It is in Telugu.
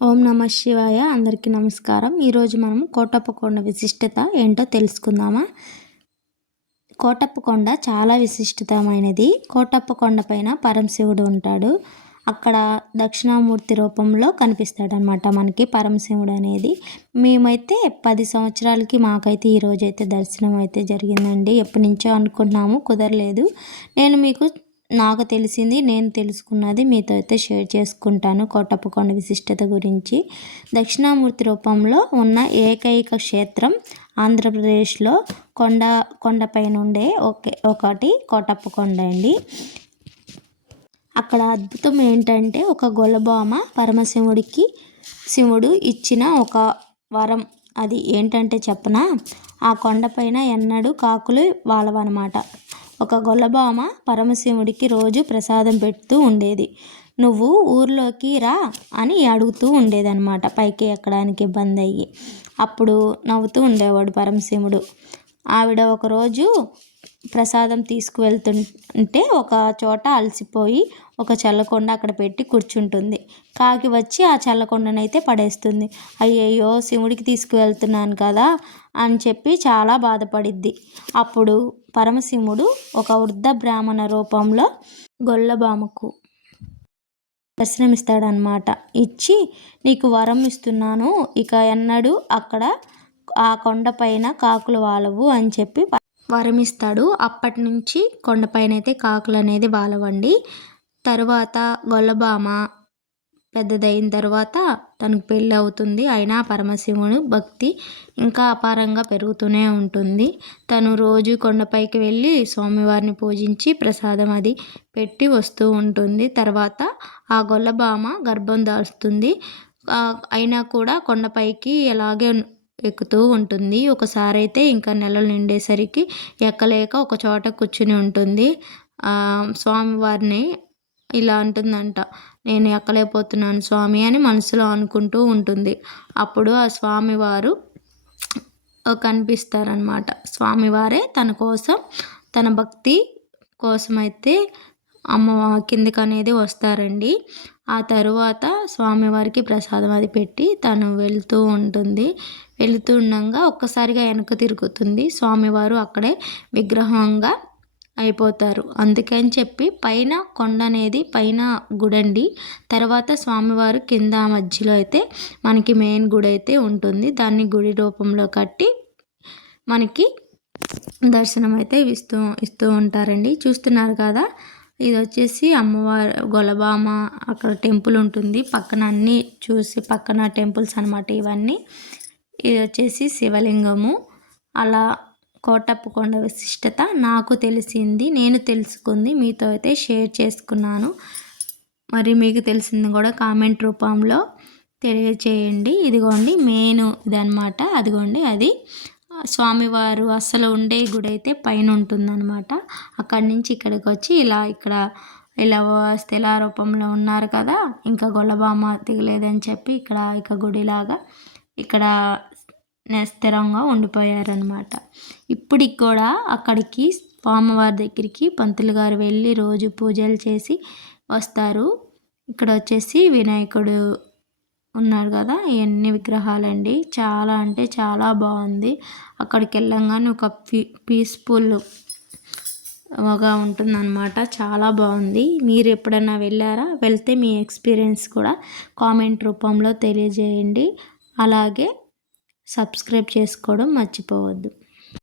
ఓం నమ శివాయ. అందరికీ నమస్కారం. ఈరోజు మనం కోటప్ప కొండ విశిష్టత ఏంటో తెలుసుకుందామా. కోటప్ప కొండ చాలా విశిష్టతమైనది. కోటప్ప కొండ పైన పరమశివుడు ఉంటాడు. అక్కడ దక్షిణామూర్తి రూపంలో కనిపిస్తాడనమాట మనకి పరమశివుడు అనేది. మేమైతే 10 సంవత్సరాలకి మాకైతే ఈరోజైతే దర్శనం అయితే జరిగిందండి. ఎప్పటి నుంచో అనుకున్నాము, కుదరలేదు. నాకు తెలిసింది, నేను తెలుసుకున్నది మీతో అయితే షేర్ చేసుకుంటాను. కోటప్ప కొండ విశిష్టత గురించి. దక్షిణామూర్తి రూపంలో ఉన్న ఏకైక క్షేత్రం ఆంధ్రప్రదేశ్లో కొండపైన ఉండే ఒకటి కోటప్ప కొండ అండి. అక్కడ అద్భుతం ఏంటంటే, ఒక గొల్లబామ పరమశివుడికి శివుడు ఇచ్చిన ఒక వరం. అది ఏంటంటే చెప్పనా, ఆ కొండపైన ఎన్నడూ కాకులు వాలవన్నమాట. ఒక గొల్లబామ పరమశివుడికి రోజు ప్రసాదం పెడుతూ ఉండేది. నువ్వు ఊర్లోకి రా అని అడుగుతూ ఉండేదన్నమాట, పైకి ఎక్కడానికి ఇబ్బంది అయ్యి. అప్పుడు నవ్వుతూ ఉండేవాడు పరమశివుడు. ఆవిడ ఒకరోజు ప్రసాదం తీసుకువెళ్తుంటే ఒక చోట అలసిపోయి ఒక చల్లకొండ అక్కడ పెట్టి కూర్చుంటుంది. కాకి వచ్చి ఆ చల్లకొండనైతే పడేస్తుంది. అయ్యయ్యో, శివుడికి తీసుకువెళ్తున్నాను కదా అని చెప్పి చాలా బాధపడిద్ది. అప్పుడు పరమశివుడు ఒక వృద్ధ బ్రాహ్మణ రూపంలో గొల్లబామకు దర్శనమిస్తాడనమాట. ఇచ్చి, నీకు వరం ఇస్తున్నాను, ఇక ఎన్నడూ అక్కడ ఆ కొండపైన కాకులు వాలవు అని చెప్పి వరమిస్తాడు. అప్పటి నుంచి కొండపైన అయితే కాకులు అనేది వాలవండి. తరువాత గొల్లబామ పెద్దదైన తర్వాత తనకు పెళ్ళి అవుతుంది. అయినా పరమశివుడు భక్తి ఇంకా అపారంగా పెరుగుతూనే ఉంటుంది. తను రోజు కొండపైకి వెళ్ళి స్వామివారిని పూజించి ప్రసాదం అది పెట్టి వస్తూ ఉంటుంది. తర్వాత ఆ గొల్లబామ గర్భం దాల్స్తుంది. అయినా కూడా కొండపైకి ఎలాగే ఎక్కుతూ ఉంటుంది. ఒకసారి అయితే ఇంకా నెలలు నిండేసరికి ఎక్కలేక ఒక చోట కూర్చుని ఉంటుంది. స్వామివారిని ఇలా అంటుందంట, నేను ఎక్కలేకపోతున్నాను స్వామి అని మనసులో అనుకుంటూ ఉంటుంది. అప్పుడు ఆ స్వామివారు కనిపిస్తారనమాట. స్వామివారే తన కోసం, తన భక్తి కోసమైతే కిందికి అనేది వస్తారండి. ఆ తరువాత స్వామివారికి ప్రసాదం అది పెట్టి తను వెళ్తూ ఉంటుంది. వెళుతూ ఉండగా ఒక్కసారిగా వెనక తిరుగుతుంది. స్వామివారు అక్కడే విగ్రహంగా అయిపోతారు. అందుకని చెప్పి పైన కొండ అనేది పైన గుడండి. తర్వాత స్వామివారు కింద మధ్యలో అయితే మనకి మెయిన్ గుడి అయితే ఉంటుంది. దాన్ని గుడి రూపంలో కట్టి మనకి దర్శనం అయితే ఇస్తూ ఉంటారండి. చూస్తున్నారు కదా, ఇది వచ్చేసి అమ్మవారు గొల్లబామ అక్కడ టెంపుల్ ఉంటుంది. పక్కన అన్నీ చూసి పక్కన టెంపుల్స్ అనమాట ఇవన్నీ. ఇది వచ్చేసి శివలింగము. అలా కోటప్ప కొండ విశిష్టత నాకు తెలిసింది, నేను తెలుసుకుంది మీతో అయితే షేర్ చేసుకున్నాను. మరి మీకు తెలిసింది కూడా కామెంట్ రూపంలో తెలియచేయండి. ఇదిగోండి మెయిన్ ఇదనమాట. అదిగోండి అది స్వామివారు అసలు ఉండే గుడి అయితే పైన ఉంటుందన్నమాట. అక్కడి నుంచి ఇక్కడికి వచ్చి ఇలా శిలా రూపంలో ఉన్నారు కదా, ఇంకా గొల్లబామ దిగలేదని చెప్పి ఇక గుడిలాగా ఇక్కడ స్థిరంగా ఉండిపోయారనమాట. ఇప్పటికి కూడా అక్కడికి స్వామివారి దగ్గరికి పంతులు గారు వెళ్ళి రోజు పూజలు చేసి వస్తారు. ఇక్కడ వచ్చేసి వినాయకుడు ఉన్నారు కదా, ఇవన్నీ విగ్రహాలండి. చాలా అంటే చాలా బాగుంది. అక్కడికి వెళ్ళంగానే ఒక పీస్ఫుల్గా ఉంటుందన్నమాట. చాలా బాగుంది. మీరు ఎప్పుడైనా వెళ్ళారా? వెళ్తే మీ ఎక్స్పీరియన్స్ కూడా కామెంట్ రూపంలో తెలియజేయండి. అలాగే సబ్స్క్రైబ్ చేసుకోవడం మర్చిపోవద్దు.